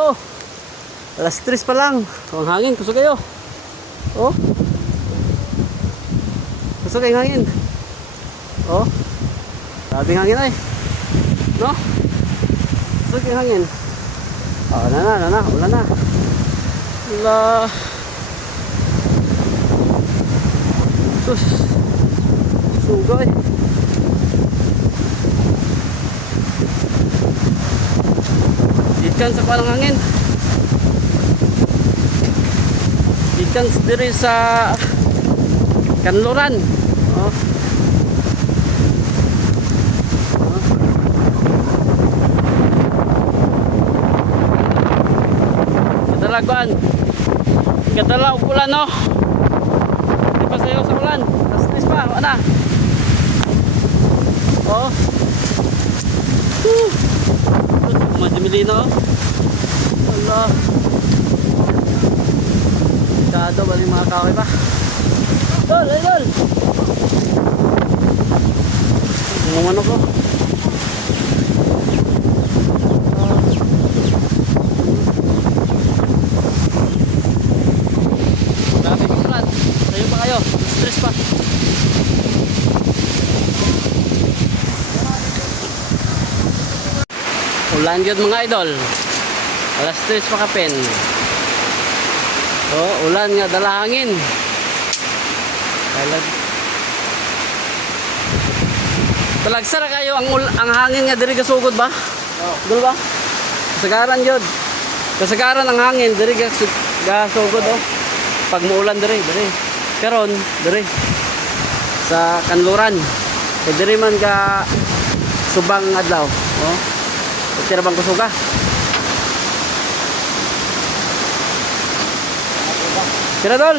Oh, alas 3 pa lang. Ang hangin, kusog kayo. Oh. Kusog kayo hangin. Oh. Sabing hangin ay. No? Kusog kayo hangin. Oh, na. Ulan na. Wala. Sus. Sugay. Ikan sa parang hangin. Ikan diri sa Kanluran. Oh. Kadalaguan. Kadala ulan no. Di pa sayo sa ulan. Tastis pa, ana. Oh. Madimilino. Allah. Kado bali mga kaway pa. Dol, idol. Umano ko. Grabe yung ulan. Sayo pa kayo. Stress pa. Ulan yun mga idol. Alas 3 pa kapin. Oh, ulan nga dala hangin. Talagsara kayo ang hangin nga diri kasugod ba? Oh. Dul ba? Kasagaran yun. Kasagaran ang hangin diri kasugod oh. Pag muulan diri. Karon diri sa Kanluran. E diri man ka subang adlaw. Oh. Tira bang kusuga? Tira dol.